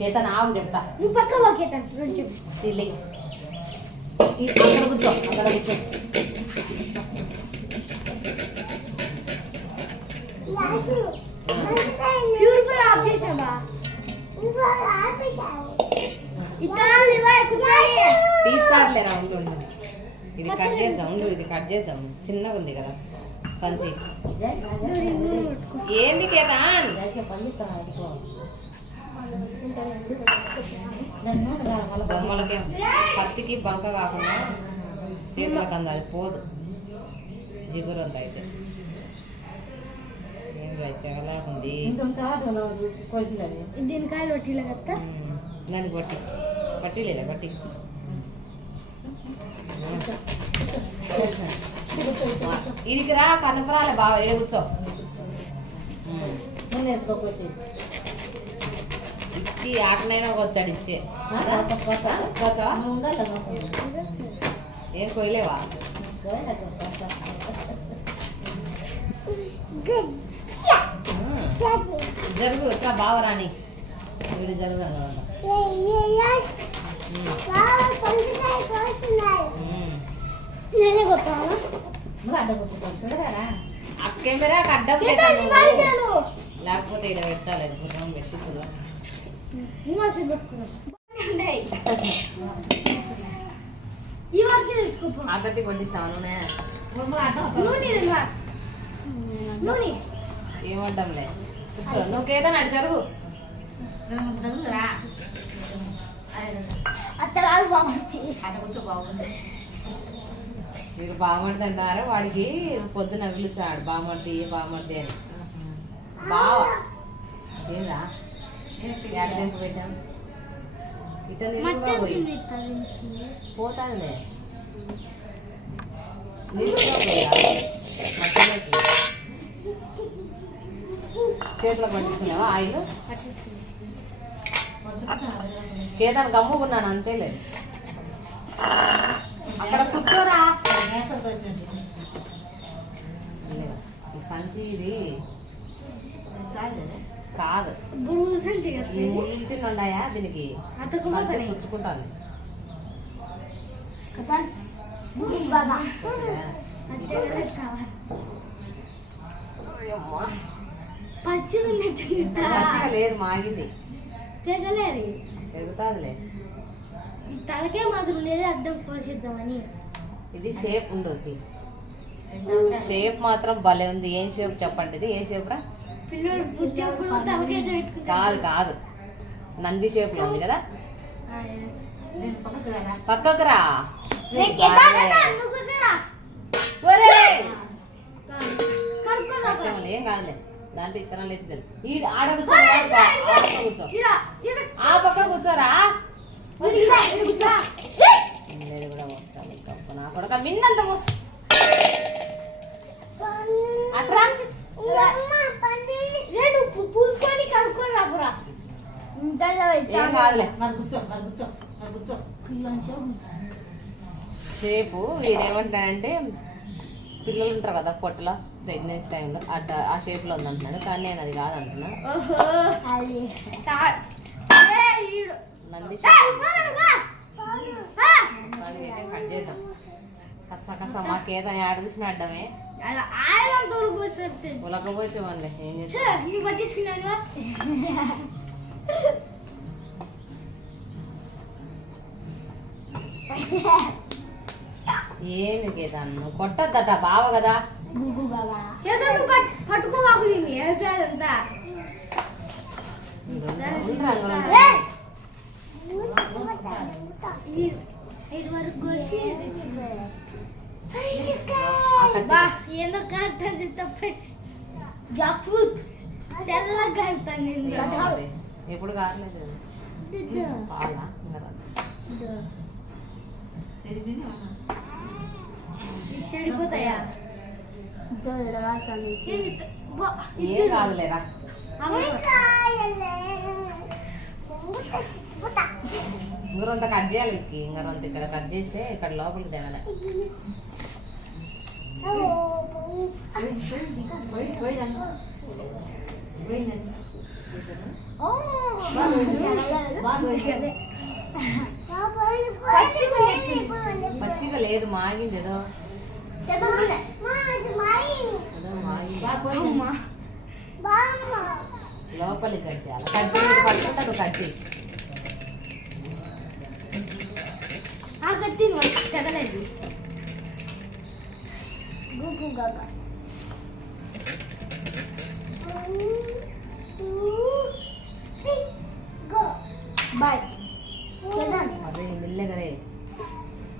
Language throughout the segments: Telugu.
కేతన్ ఆగు చెప్తా. నువ్వు పక్క వాకేతాను రెండు చెప్పు. సిల్లి ఈ- అక్కడ కూర్చో అక్కడ కూర్చో. ప్యూరిఫై ఆఫ్ చేసావా. ఇది కట్ చేద్దాం ఉండు ఇది కట్ చేద్దాం. చిన్నగా ఉంది కదా. పంచి ఏంది కేతాన్? బొమ్మలకి పత్తికి బంక కాకుండా చేతులకు అందాలి పోదు. జిగురు అంత అయితే. దీనికాయలు కదా దానికి బట్టి పట్టి లేదా పట్టి? ఇదికి రా కనపరాలే బాగా ఏ కూర్చో. ఇచ్చి ఆటనైనా వచ్చాడు ఇచ్చే? ఏం కొయ్యలేవా జరుగు ఇట్లా బాగా రాని. వీడు జరుగు అక్కేమరా అడ్డం. లేకపోతే ఇలా పెట్టాలి గుర్రం ఈ కొట్టిస్తాను నూనె నూనె నివాస్ నూనె కూర్చో నువ్వు బాగుంది. మీరు బామర్ది అన్నారా వాడికి పొద్దున పిలిచాడు బామర్ది బామర్ది అని బావ ఏంరా ఎడదెంపు పెట్టాం పోయి పోతానులే చేతిలో పట్టిస్తున్నావా ఆయిల్ కేదాన్ని గమ్ముకున్నాను అంతేలే అక్కడ కూర్చోరా సంచి ఇది కాదు. ఈ ముళ్ళింటిని ఉన్నాయా దీనికి? పుచ్చుకుంటాను. మంచిగా లేదు మాగింది. తెగలేదు. పెరుగుతాదిలే ఈ తలకే మాత్రం ఉండేది అడ్డం పోసేద్దామని. ఇది షేప్ ఉండొద్ది. షేప్ మాత్రం భలే ఉంది. ఏం షేప్ చెప్పండి ఇది? ఏ షేప్ రా కాదు కాదు. నంది షేప్లో ఉంది కదా? పక్కకు రా. ఏం కాదులే. దాంట్లో వేసి తెలుసు ఈ ఆడ కూర్చో కూర్చో ఆ పక్క కూర్చోరా. కూడా వస్తాను ఇంకా నా కొడక మిన్నంత మోస్తా అట్రా పూసుకొని కడుక్కొని రాపురా ఏం కాదులే. కూర్చో షేపు ఇదేమంటాడంటే పిల్లలు ఉంటారు కదా పొట్టలో ప్రెగ్నెన్సీ టైంలో అట్లా ఆ షేప్లో ఉంది అంటున్నాడు కానీ నేను అది కాదు అంటున్నా ఓహో అది ఈడు. నంది కట్ చేద్దాం. కస కస మాకేదని ఆడ చూసిన అడ్డమే. ఉలకపోతే ఏం చేస్తాం ఏమి కేదాన్ని కొట్టద్దట బావ కదా. తప్ప. జాక్ ఫ్రూట్ తెల్లగా ఎప్పుడు పాలా? రాదు. చెడిపోతాయా ఏం కాదులేరా ఇంకరంత కట్ చేయాలి ఇంకరంత ఇక్కడ కట్ చేస్తే ఇక్కడ లోపలికి తినాలి పచ్చిగా లేదు. మాగింది ఏదో ఏదో. లోపలికి కట్ చేయాలి. కట్ చేసి పట్టుకుంటే కట్ చేయి. ఆ కత్తి తెగలేదు గుగ్గు గాగా బాయ్ అదే మెల్లగరే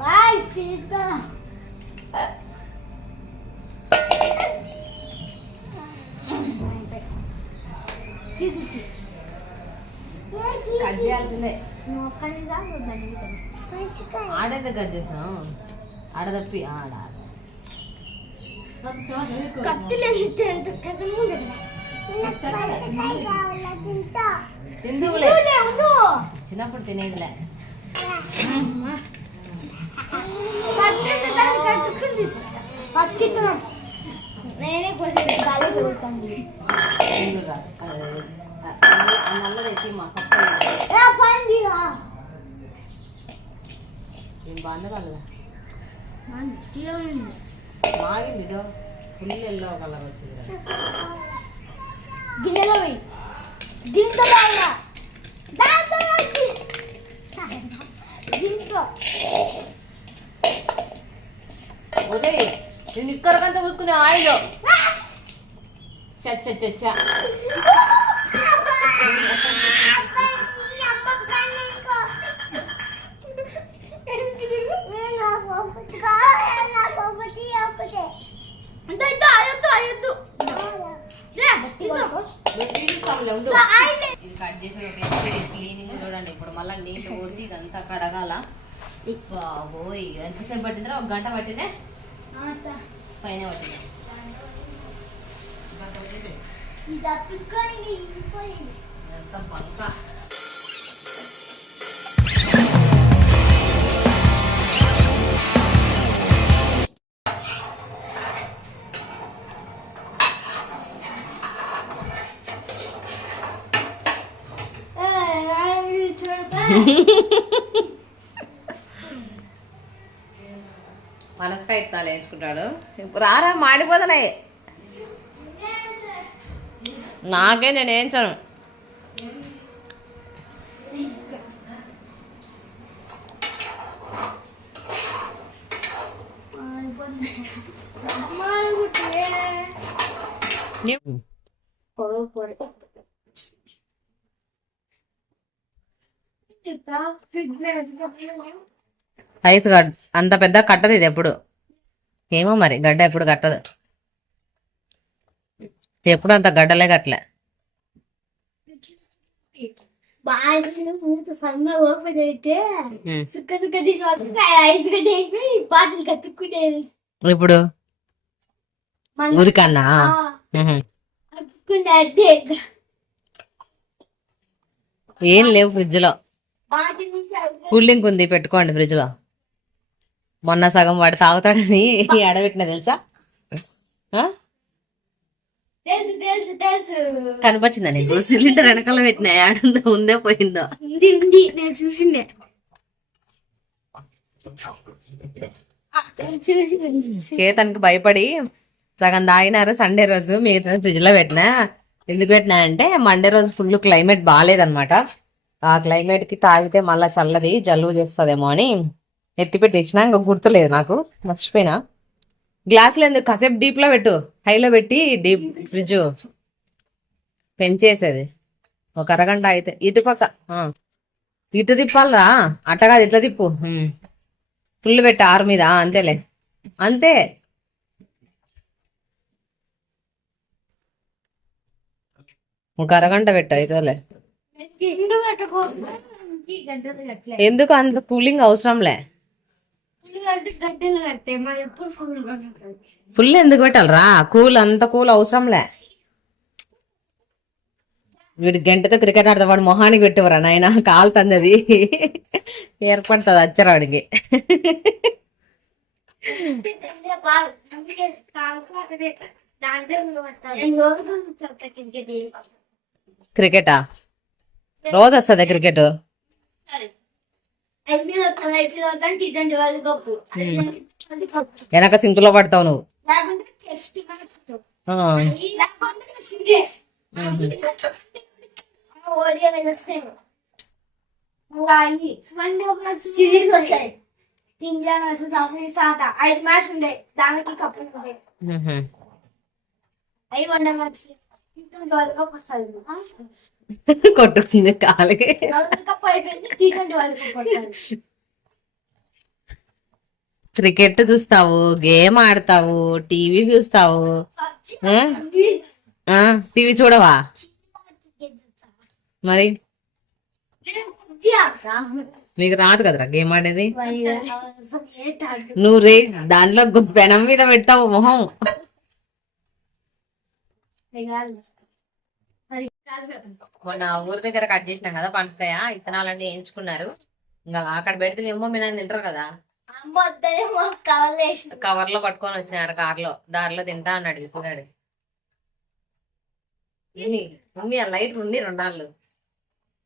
బాయ్ సీతా కట్ చేయాల్సిందే నువ్వు ఒక్కడిని రా నువ్వు బండి ఆడేది కట్ చేసాం ఆడ తప్పి ఆడ చిన్నప్పుడు తినేదిలే ఫస్ట్ ఇక్కడ నేనే కొంచెం గాలి పెరుగుతాను నల్లదైతే మా సక్క ఏం బాగుంది వాళ్ళదా మాగింది ఇదో. ఫుల్ ఎల్లో కలర్ వచ్చింది. గిన్నెలో దీంతో పోయి. దీంతో ఉదయ్ నేను ఇక్కడికంతా పూసుకునే ఆయిల్. చచ్చ చచ్చ అంత ఇంత అయ్యొద్దు అయ్యొద్దు నేను తీసిస్తానులే, ఉండు. ఆయిల్ ఇది కట్ చేసి క్లీనింగ్ చూడండి ఇప్పుడు మళ్ళీ నీళ్ళు ఇదంతా కడగాల బాబోయ్ ఎంతసేపు పట్టిందిరా ఒక గంట పట్టిందే? పైన పట్టింది. ఎంత బంక. వేయించుకుంటాడు రారా మాడిపోతలే. నాకే నేను వేయించాను ఐస్ అంత పెద్ద కట్టదు ఇది ఎప్పుడు. ఏమో మరి గడ్డ ఎప్పుడు కట్టదు. ఎప్పుడు అంత గడ్డలే కట్టలే. ఇప్పుడు? ఉరికన్నా? అంటే. ఏం లేవు ఫ్రిడ్జ్లో కూలింగ్ ఉంది పెట్టుకోండి ఫ్రిడ్జ్లో మొన్న సగం వాడు తాగుతాడని ఆడబెట్టిన తెలుసా? నీకు? సిలిండర్ వెనకాల పెట్టిన ఆడుందో ఉందే పోయిందో నేను చూసిండే. కేతన్కి భయపడి సగం తాగినారు సండే రోజు మిగతా ఫ్రిడ్జ్లో పెట్టినా. ఎందుకు పెట్టినా అంటే మండే రోజు ఫుల్ క్లైమేట్ బాగాలేదన్నమాట ఆ క్లైమేట్కి తాగితే మళ్ళా చల్లది జలుబు చేస్తుందేమో అని. ఎత్తి పెట్టించిన ఇంకా గుర్తులేదు నాకు. మర్చిపోయినా. గ్లాసులు ఎందుకు? కాసేపు డీప్లో పెట్టు. హైలో పెట్టి డీప్ ఫ్రిడ్జ్ పెంచేసేది. ఒక అరగంట అయితే. ఇటు పక్క. ఇటు తిప్పాలరా. అట్ట కాదు ఇట్లా తిప్పు. ఫుల్ పెట్టు ఆరు మీద. అంతేలే. అంతే. ఒక అరగంట పెట్టు కట్టలే ఎందుకు అంత కూలింగ్ అవసరంలే? ఫుల్ ఎందుకు పెట్టాలరా? కూల్ అంత కూల్ అవసరంలే. వీడి గంటతో క్రికెట్ ఆడతా వాడు మొహానికి పెట్టివరా నాయన? కాలుతుంది అది ఏర్పడుతుంది అచ్చరాడికి క్రికెటా రోజు వస్తుంది క్రికెట్ వెనక సింక్లో పడతావు నువ్వు. ఇండియన్ వర్సెస్ ఆఫ్ఘనిస్తాన్ ఐదు మ్యాచ్ ఉండే. దానికి కప్పు ఉండే. అవి వన్ మ్యాచ్ కొట్టుకుంది కాలికి క్రికెట్ చూస్తావు గేమ్ ఆడతావు టీవీ చూస్తావు. టీవీ చూడవా? మరి? నీకు రాదు కదరా గేమ్ ఆడేది? నువ్వు రే దాంట్లో పెనం మీద పెడతావు మొహం. మొన్న ఊరి దగ్గర కట్ చేసినాం కదా పండుకాయ ఇత్తనాలన్నీ వేయించుకున్నారు. ఇంకా అక్కడ పెడితే మీ నాన్న తింటారు కదా? కవర్లో పట్టుకొని వచ్చినారు కార్లో దారిలో తింటా అన్నాడు విసుగాడు మమ్మీ ఆ లైట్ ఉండి రెండాళ్ళు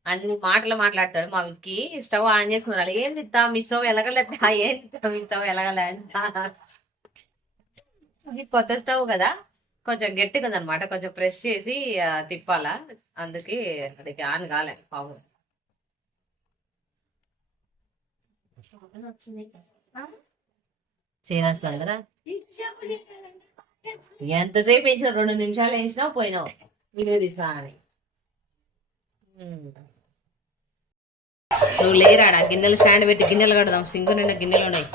అన్ని మాటలు మాట్లాడతాడు మా విక్కి. స్టవ్ ఆన్ చేసుకున్నారు ఏం తిత్తా మీ స్టవ్ ఎలగలేదా ఏం తిత్తా మీ స్టవ్ ఎలగలే కొత్త స్టవ్ కదా? కొంచెం గట్టిగా ఉందన్నమాట. కొంచెం ప్రెస్ చేసి తిప్పాలా? అందుకే అది ఆన్ కాలే పావు చేయనస్తుందరా ఎంతసేపు వేసిన రెండు నిమిషాలు వేసినా పోయినావు. వీడియో తీసినా అని. నువ్వు లేరాడా? గిన్నెలు స్టాండ్ పెట్టి గిన్నెలు కడదాం. సింగు నిండా గిన్నెలు ఉన్నాయి.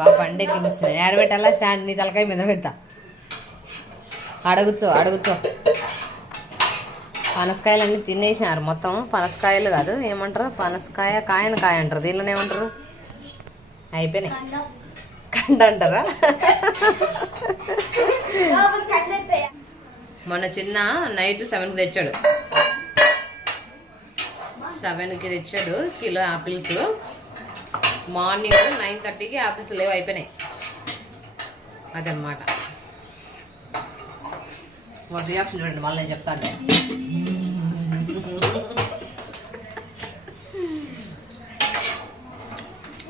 బాగా పండెక్కి ఏడ పెట్టాలా స్టాండ్ నీ తలకాయ మీద పెడతా. అడగుచ్చో అడుగుచ్చో పనసకాయలన్నీ తినేసినారు. మొత్తం పనసకాయలు కాదు ఏమంటారు? పనసకాయ కాయన కాయ అంటారు. దీనిలో ఏమంటారు? అయిపోయినాయి. కండ అంటారా? మొన్న చిన్న నైట్ సెవెన్కి తెచ్చాడు. సెవెన్కి తెచ్చాడు కిలో ఆపిల్స్. మార్నింగ్ నైన్ థర్టీకి ఆపిల్స్ లేవు అయిపోయినాయి. అదనమాట వాడు రియాక్షన్ చూడండి మళ్ళీ నేను చెప్తాను.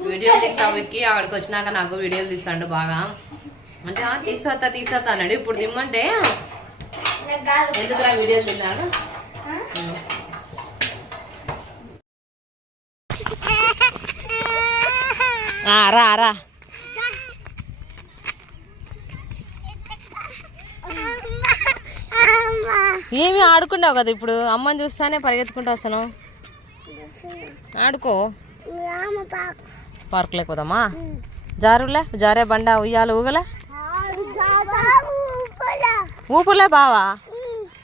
వీడియోలు తీస్తావు విక్కి అక్కడికి వచ్చినాక నాకు వీడియోలు తీస్తాడు బాగా. అంటే "ఆ, తీసేస్తా తీసేస్తా అన్నాడు. ఇప్పుడు దిమ్మంటే ఎందుకురా వీడియోలు తిన్నాను రా రా. ఏమి ఆడుకున్నావు కదా ఇప్పుడు? అమ్మని చూస్తానే పరిగెత్తుకుంటూ వస్తాను ఆడుకో. పార్క్ లేకపోదామా జారులే జారే బండ ఉయ్యాలు ఊగలే? ఊపులే బావా?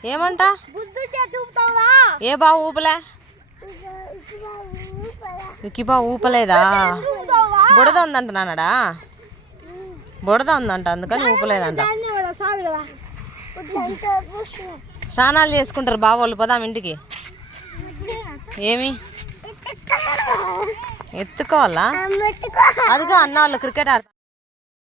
ఏమంట? ఏ బావ ఊపలే? బావ ఊపలేదా? బుడద ఉందంట నాన్నడా? బుడద ఉందంట అందుకని ఊపలేదంట. స్నానాలు చేసుకుంటారు బావోళ్ళు పోదాం ఇంటికి. ఏమి? ఎత్తుకోవాలా. అదిగా అన్న వాళ్ళు క్రికెట్ ఆడతారు